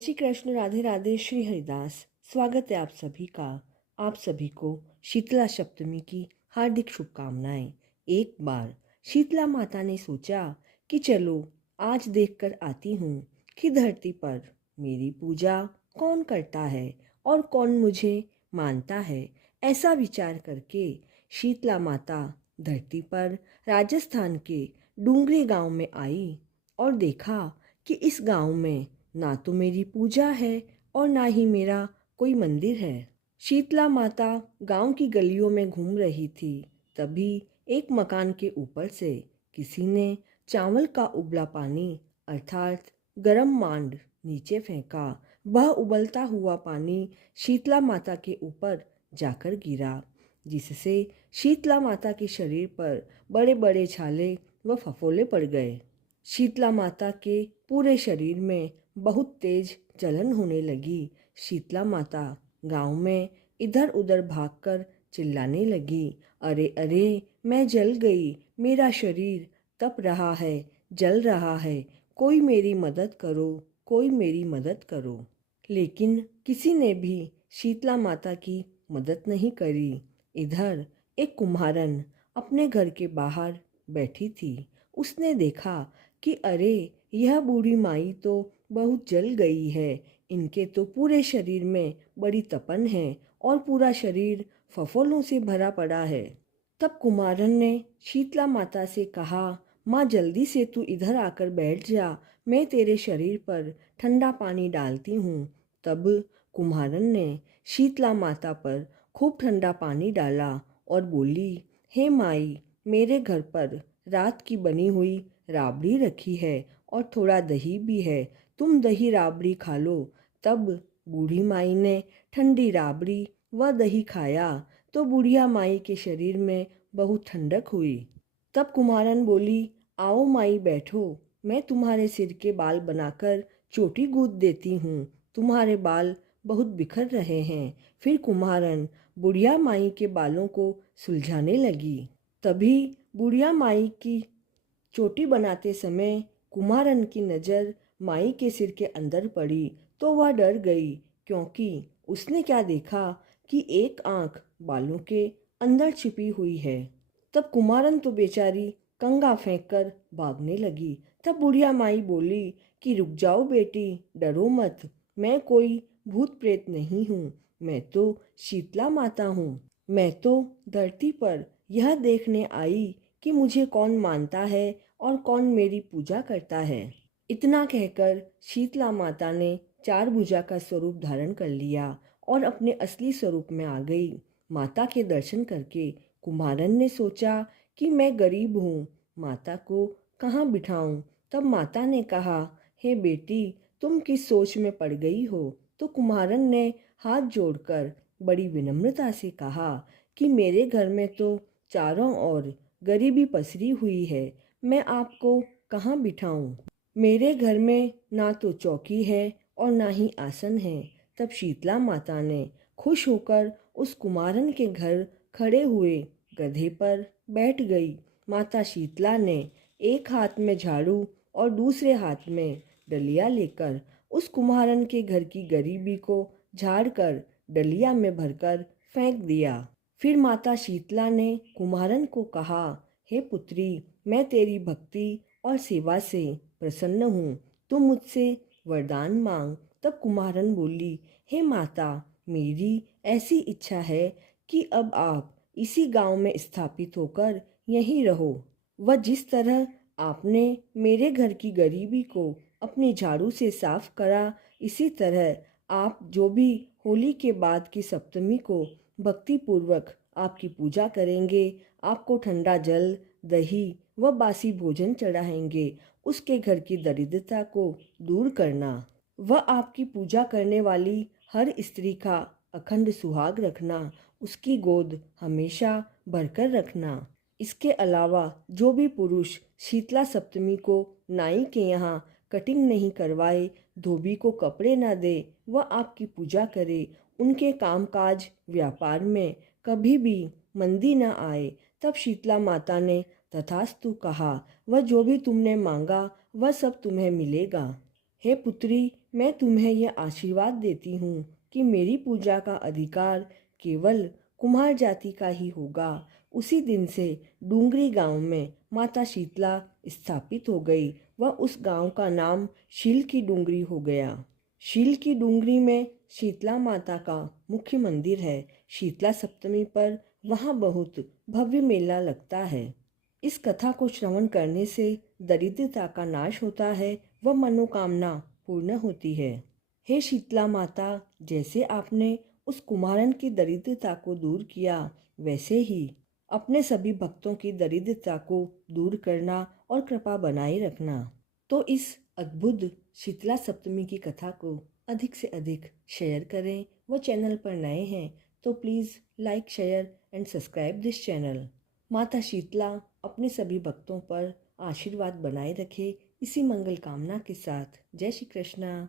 श्री कृष्ण, राधे राधे, श्री हरिदास। स्वागत है आप सभी का। आप सभी को शीतला सप्तमी की हार्दिक शुभकामनाएं। एक बार शीतला माता ने सोचा कि चलो आज देखकर आती हूँ कि धरती पर मेरी पूजा कौन करता है और कौन मुझे मानता है। ऐसा विचार करके शीतला माता धरती पर राजस्थान के डूंगरी गांव में आई और देखा कि इस गांव में ना तो मेरी पूजा है और ना ही मेरा कोई मंदिर है। शीतला माता गांव की गलियों में घूम रही थी। तभी एक मकान के ऊपर से किसी ने चावल का उबला पानी अर्थात गरम मांड नीचे फेंका। वह उबलता हुआ पानी शीतला माता के ऊपर जाकर गिरा, जिससे शीतला माता के शरीर पर बड़े बड़े छाले व फफोले पड़ गए। शीतला माता के पूरे शरीर में बहुत तेज जलन होने लगी। शीतला माता गांव में इधर उधर भागकर चिल्लाने लगी, अरे अरे, मैं जल गई, मेरा शरीर तप रहा है, जल रहा है, कोई मेरी मदद करो, कोई मेरी मदद करो। लेकिन किसी ने भी शीतला माता की मदद नहीं करी। इधर एक कुम्हारन अपने घर के बाहर बैठी थी। उसने देखा कि अरे, यह बूढ़ी माई तो बहुत जल गई है, इनके तो पूरे शरीर में बड़ी तपन है और पूरा शरीर फफोलों से भरा पड़ा है। तब कुमारन ने शीतला माता से कहा, माँ जल्दी से तू इधर आकर बैठ जा, मैं तेरे शरीर पर ठंडा पानी डालती हूँ। तब कुम्हारन ने शीतला माता पर खूब ठंडा पानी डाला और बोली, हे माई, मेरे घर पर रात की बनी हुई राबड़ी रखी है और थोड़ा दही भी है, तुम दही राबड़ी खा लो। तब बूढ़ी माई ने ठंडी राबड़ी व दही खाया तो बुढ़िया माई के शरीर में बहुत ठंडक हुई। तब कुम्हारन बोली, आओ माई बैठो, मैं तुम्हारे सिर के बाल बनाकर चोटी गूंथ देती हूँ, तुम्हारे बाल बहुत बिखर रहे हैं। फिर कुम्हारन बुढ़िया माई के बालों को सुलझाने लगी। तभी बुढ़िया माई की चोटी बनाते समय कुम्हारन की नज़र माई के सिर के अंदर पड़ी तो वह डर गई, क्योंकि उसने क्या देखा कि एक आंख बालों के अंदर छिपी हुई है। तब कुम्हारन तो बेचारी कंगा फेंककर भागने लगी। तब बुढ़िया माई बोली कि रुक जाओ बेटी, डरो मत, मैं कोई भूत प्रेत नहीं हूँ, मैं तो शीतला माता हूँ। मैं तो धरती पर यह देखने आई कि मुझे कौन मानता है और कौन मेरी पूजा करता है। इतना कहकर शीतला माता ने चार भुजा का स्वरूप धारण कर लिया और अपने असली स्वरूप में आ गई। माता के दर्शन करके कुम्हारन ने सोचा कि मैं गरीब हूँ, माता को कहाँ बिठाऊं। तब माता ने कहा, हे बेटी, तुम किस सोच में पड़ गई हो। तो कुम्हारन ने हाथ जोड़कर बड़ी विनम्रता से कहा कि मेरे घर में तो चारों ओर गरीबी पसरी हुई है, मैं आपको कहाँ बिठाऊं। मेरे घर में ना तो चौकी है और ना ही आसन है। तब शीतला माता ने खुश होकर उस कुमारन के घर खड़े हुए गधे पर बैठ गई। माता शीतला ने एक हाथ में झाड़ू और दूसरे हाथ में डलिया लेकर उस कुम्हारन के घर की गरीबी को झाड़कर डलिया में भरकर फेंक दिया। फिर माता शीतला ने कुम्हारन को कहा, हे पुत्री, मैं तेरी भक्ति और सेवा से प्रसन्न हूँ, तुम मुझसे वरदान मांग। तब कुम्हारन बोली, हे माता, मेरी ऐसी इच्छा है कि अब आप इसी गांव में स्थापित होकर यहीं रहो। वह जिस तरह आपने मेरे घर की गरीबी को अपनी झाड़ू से साफ करा, इसी तरह आप जो भी होली के बाद की सप्तमी को भक्तिपूर्वक आपकी पूजा करेंगे, आपको ठंडा जल, दही व बासी भोजन चढ़ाएंगे, उसके घर की दरिद्रता को दूर करना। वह आपकी पूजा करने वाली हर स्त्री का अखंड सुहाग रखना, उसकी गोद हमेशा भरकर रखना। इसके अलावा जो भी पुरुष शीतला सप्तमी को नाई के यहाँ कटिंग नहीं करवाए, धोबी को कपड़े न दे, वह आपकी पूजा करे, उनके कामकाज व्यापार में कभी भी मंदी न आए। तब शीतला माता ने तथास्तु कहा, वह जो भी तुमने मांगा वह सब तुम्हें मिलेगा। हे पुत्री, मैं तुम्हें यह आशीर्वाद देती हूँ कि मेरी पूजा का अधिकार केवल कुम्हार जाति का ही होगा। उसी दिन से डूंगरी गांव में माता शीतला स्थापित हो गई व उस गांव का नाम शील की डूंगरी हो गया। शील की डूंगरी में शीतला माता का मुख्य मंदिर है। शीतला सप्तमी पर वहाँ बहुत भव्य मेला लगता है। इस कथा को श्रवण करने से दरिद्रता का नाश होता है व मनोकामना पूर्ण होती है। हे शीतला माता, जैसे आपने उस कुम्हारन की दरिद्रता को दूर किया, वैसे ही अपने सभी भक्तों की दरिद्रता को दूर करना और कृपा बनाए रखना। तो इस अद्भुत शीतला सप्तमी की कथा को अधिक से अधिक शेयर करें। व चैनल पर नए हैं तो please like, share and subscribe this channel. माता शीतला अपने सभी भक्तों पर आशीर्वाद बनाए रखे, इसी मंगल कामना के साथ। जय श्री कृष्णा।